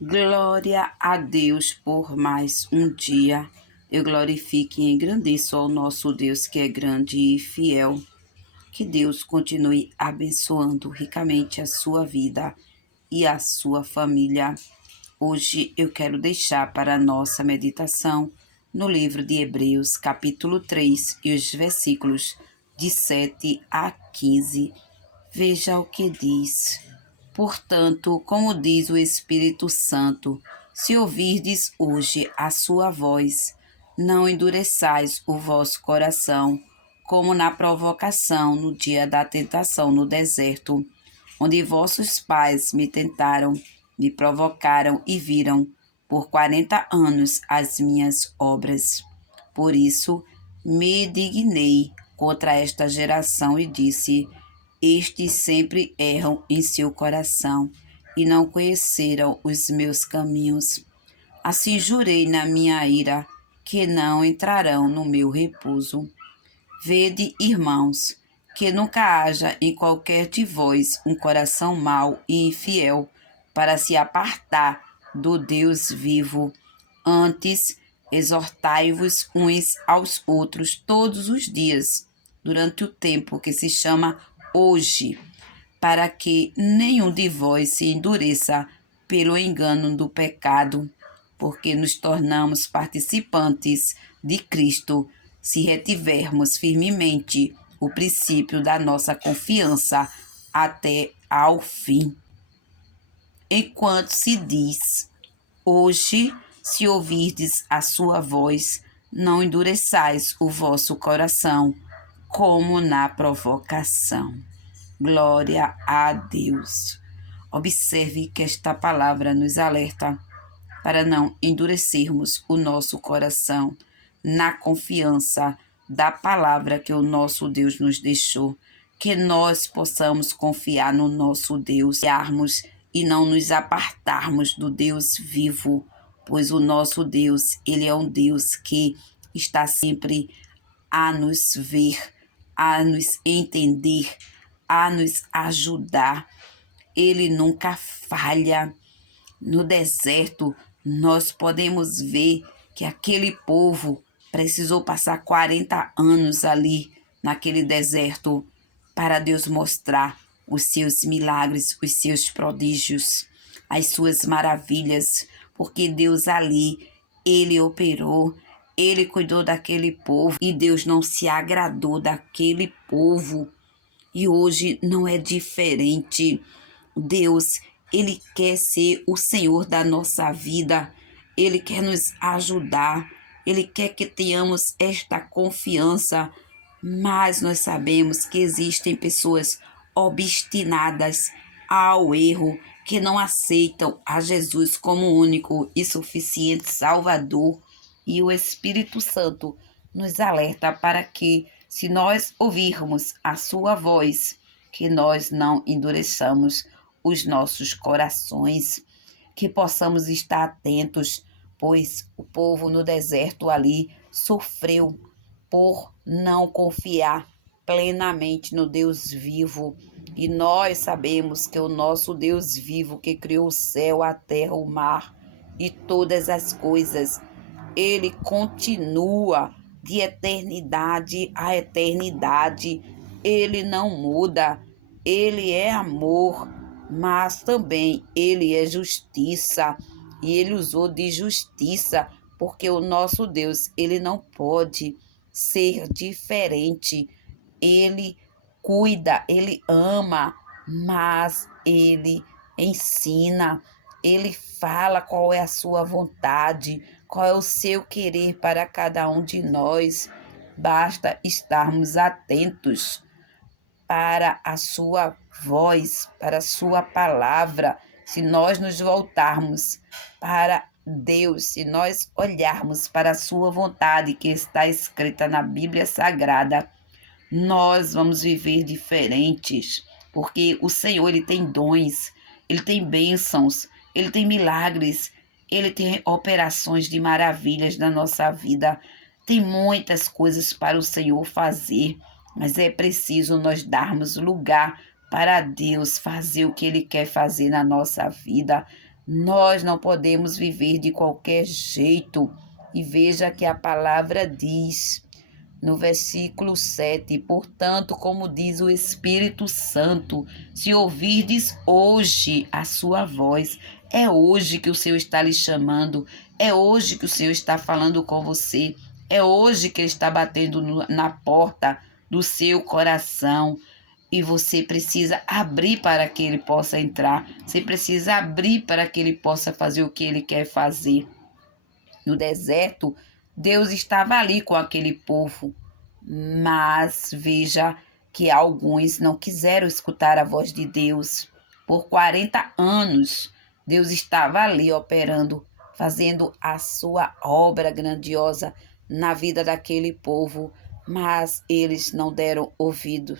Glória a Deus por mais um dia. Eu glorifico e engrandeço ao nosso Deus que é grande e fiel. Que Deus continue abençoando ricamente a sua vida e a sua família. Hoje eu quero deixar para a nossa meditação no livro de Hebreus, capítulo 3, e os versículos de 7 a 15. Veja o que diz. Portanto, como diz o Espírito Santo, se ouvirdes hoje a sua voz, não endureçais o vosso coração, como na provocação no dia da tentação no deserto, onde vossos pais me tentaram, me provocaram e viram por 40 anos as minhas obras. Por isso me dignei contra esta geração e disse: estes sempre erram em seu coração e não conheceram os meus caminhos. Assim jurei na minha ira que não entrarão no meu repouso. Vede, irmãos, que nunca haja em qualquer de vós um coração mau e infiel para se apartar do Deus vivo. Antes, exortai-vos uns aos outros todos os dias, durante o tempo que se chama hoje, para que nenhum de vós se endureça pelo engano do pecado, porque nos tornamos participantes de Cristo se retivermos firmemente o princípio da nossa confiança até ao fim. Enquanto se diz: hoje, se ouvirdes a sua voz, não endureçais o vosso coração, como na provocação. Glória a Deus. Observe que esta palavra nos alerta para não endurecermos o nosso coração na confiança da palavra que o nosso Deus nos deixou. Que nós possamos confiar no nosso Deus e não nos apartarmos do Deus vivo, pois o nosso Deus, ele é um Deus que está sempre a nos ver, a nos entender, a nos ajudar. Ele nunca falha. No deserto, nós podemos ver que aquele povo precisou passar 40 anos ali naquele deserto para Deus mostrar os seus milagres, os seus prodígios, as suas maravilhas, porque Deus ali, ele operou, ele cuidou daquele povo e Deus não se agradou daquele povo. E hoje não é diferente. Deus, ele quer ser o Senhor da nossa vida. Ele quer nos ajudar. Ele quer que tenhamos esta confiança. Mas nós sabemos que existem pessoas obstinadas ao erro, que não aceitam a Jesus como único e suficiente Salvador. E o Espírito Santo nos alerta para que, se nós ouvirmos a sua voz, que nós não endureçamos os nossos corações, que possamos estar atentos, pois o povo no deserto ali sofreu por não confiar plenamente no Deus vivo. E nós sabemos que o nosso Deus vivo, que criou o céu, a terra, o mar e todas as coisas, ele continua de eternidade a eternidade. Ele não muda. Ele é amor, mas também ele é justiça. E ele usou de justiça, porque o nosso Deus, ele não pode ser diferente. Ele cuida, ele ama, mas ele ensina. Ele fala qual é a sua vontade, qual é o seu querer para cada um de nós. Basta estarmos atentos para a sua voz, para a sua palavra. Se nós nos voltarmos para Deus, se nós olharmos para a sua vontade que está escrita na Bíblia Sagrada, nós vamos viver diferentes, porque o Senhor, ele tem dons, ele tem bênçãos, ele tem milagres, ele tem operações de maravilhas na nossa vida. Tem muitas coisas para o Senhor fazer, mas é preciso nós darmos lugar para Deus fazer o que ele quer fazer na nossa vida. Nós não podemos viver de qualquer jeito. E veja que a palavra diz no versículo 7, portanto, como diz o Espírito Santo, se ouvirdes hoje a sua voz, é hoje que o Senhor está lhe chamando, é hoje que o Senhor está falando com você, é hoje que Ele está batendo na porta do seu coração. E você precisa abrir para que Ele possa entrar, você precisa abrir para que Ele possa fazer o que Ele quer fazer. No deserto, Deus estava ali com aquele povo, mas veja que alguns não quiseram escutar a voz de Deus. Por 40 anos, Deus estava ali operando, fazendo a sua obra grandiosa na vida daquele povo, mas eles não deram ouvido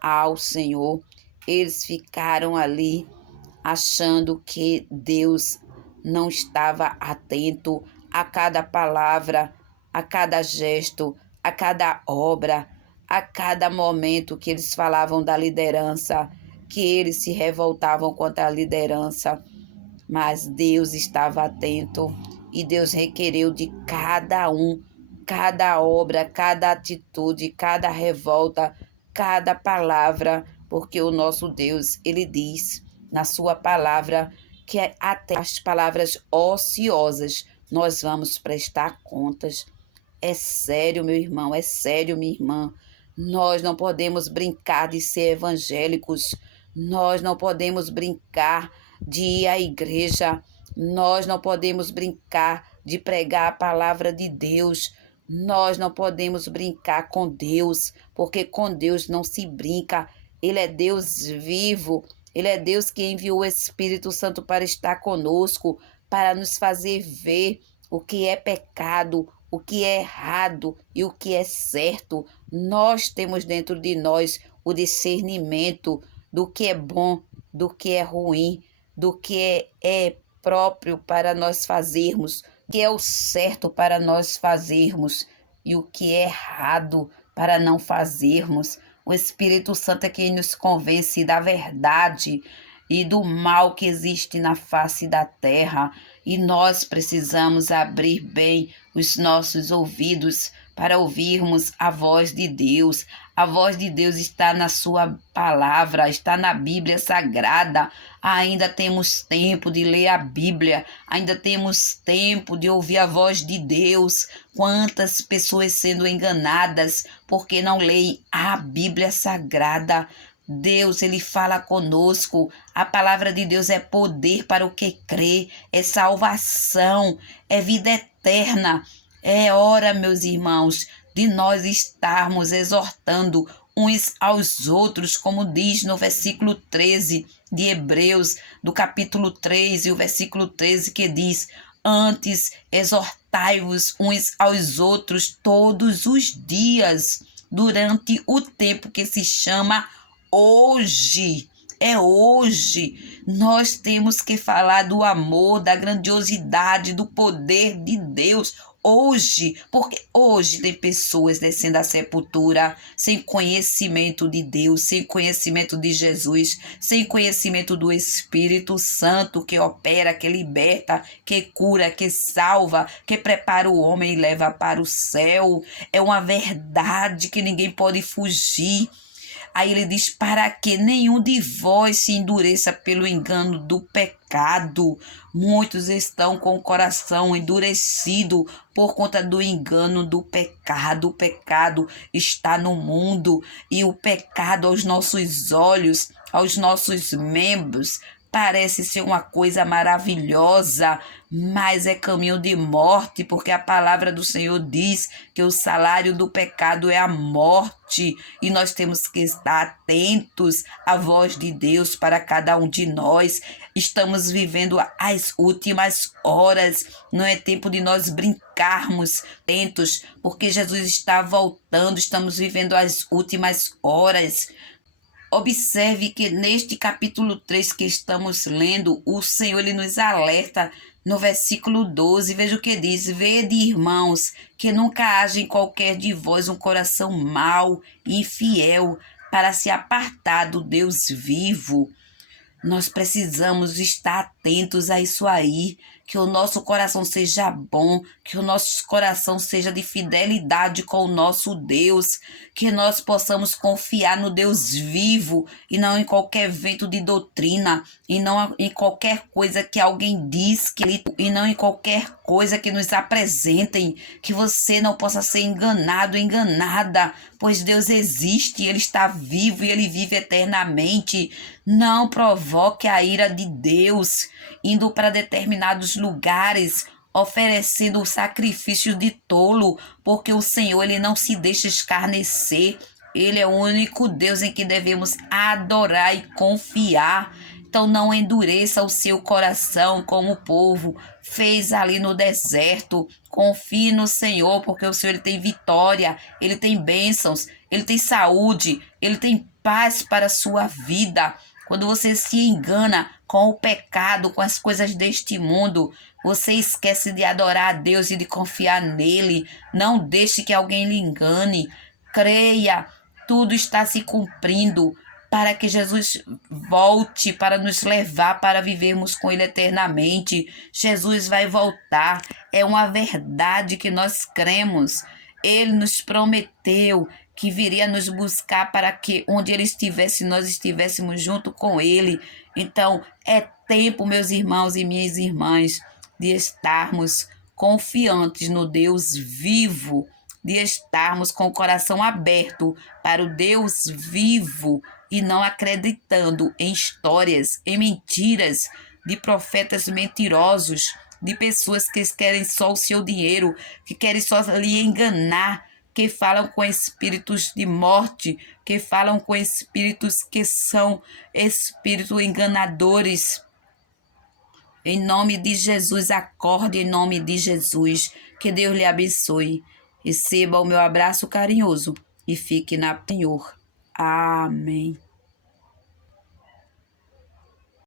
ao Senhor. Eles ficaram ali achando que Deus não estava atento a cada palavra, a cada gesto, a cada obra, a cada momento que eles falavam da liderança, que eles se revoltavam contra a liderança. Mas Deus estava atento e Deus requereu de cada um, cada obra, cada atitude, cada revolta, cada palavra, porque o nosso Deus, ele diz na sua palavra que até as palavras ociosas nós vamos prestar contas. É sério, meu irmão, é sério, minha irmã. Nós não podemos brincar de ser evangélicos, nós não podemos brincar de ir à igreja, nós não podemos brincar de pregar a palavra de Deus, nós não podemos brincar com Deus, porque com Deus não se brinca. Ele é Deus vivo, Ele é Deus que enviou o Espírito Santo para estar conosco, para nos fazer ver o que é pecado, o que é errado e o que é certo. Nós temos dentro de nós o discernimento do que é bom, do que é ruim, do que é próprio para nós fazermos, o que é o certo para nós fazermos e o que é errado para não fazermos. O Espírito Santo é quem nos convence da verdade e do mal que existe na face da terra. E nós precisamos abrir bem os nossos ouvidos para ouvirmos a voz de Deus. A voz de Deus está na sua palavra, está na Bíblia Sagrada. Ainda temos tempo de ler a Bíblia, ainda temos tempo de ouvir a voz de Deus. Quantas pessoas sendo enganadas porque não leem a Bíblia Sagrada. Deus, ele fala conosco. A palavra de Deus é poder para o que crê, é salvação, é vida eterna. É hora, meus irmãos, de nós estarmos exortando uns aos outros, como diz no versículo 13 de Hebreus, do capítulo 3 e o versículo 13, que diz: antes exortai-vos uns aos outros todos os dias, durante o tempo que se chama hoje. É hoje. Nós temos que falar do amor, da grandiosidade, do poder de Deus. Hoje, porque hoje tem pessoas descendo à sepultura sem conhecimento de Deus, sem conhecimento de Jesus, sem conhecimento do Espírito Santo que opera, que liberta, que cura, que salva, que prepara o homem e leva para o céu. É uma verdade que ninguém pode fugir. Aí ele diz: para que nenhum de vós se endureça pelo engano do pecado. Muitos estão com o coração endurecido por conta do engano do pecado. O pecado está no mundo e o pecado aos nossos olhos, aos nossos membros, parece ser uma coisa maravilhosa, mas é caminho de morte, porque a palavra do Senhor diz que o salário do pecado é a morte, e nós temos que estar atentos à voz de Deus para cada um de nós. Estamos vivendo as últimas horas, não é tempo de nós brincarmos, atentos, porque Jesus está voltando, estamos vivendo as últimas horas. Observe que neste capítulo 3 que estamos lendo, o Senhor ele nos alerta no versículo 12. Veja o que diz: vede, irmãos, que nunca haja em qualquer de vós um coração mau e infiel para se apartar do Deus vivo. Nós precisamos estar atentos a isso aí, que o nosso coração seja bom, que o nosso coração seja de fidelidade com o nosso Deus, que nós possamos confiar no Deus vivo e não em qualquer vento de doutrina, e não em qualquer coisa que alguém diz, e não em qualquer coisa que nos apresentem, que você não possa ser enganado, enganada, pois Deus existe, Ele está vivo e Ele vive eternamente. Não provoque a ira de Deus, indo para determinados lugares, oferecendo sacrifício de tolo, porque o Senhor, Ele não se deixa escarnecer. Ele é o único Deus em que devemos adorar e confiar. Então não endureça o seu coração como o povo fez ali no deserto. Confie no Senhor, porque o Senhor, Ele tem vitória, Ele tem bênçãos, Ele tem saúde, Ele tem paz para a sua vida. Quando você se engana com o pecado, com as coisas deste mundo, você esquece de adorar a Deus e de confiar nele. Não deixe que alguém lhe engane. Creia, tudo está se cumprindo para que Jesus volte para nos levar para vivermos com Ele eternamente. Jesus vai voltar. É uma verdade que nós cremos. Ele nos prometeu que viria nos buscar para que onde Ele estivesse, nós estivéssemos junto com Ele. Então, é tempo, meus irmãos e minhas irmãs, de estarmos confiantes no Deus vivo, de estarmos com o coração aberto para o Deus vivo e não acreditando em histórias, em mentiras de profetas mentirosos, de pessoas que querem só o seu dinheiro, que querem só lhe enganar, que falam com espíritos de morte, que falam com espíritos que são espíritos enganadores. Em nome de Jesus, acorde em nome de Jesus. Que Deus lhe abençoe. Receba o meu abraço carinhoso e fique na Senhor. Amém.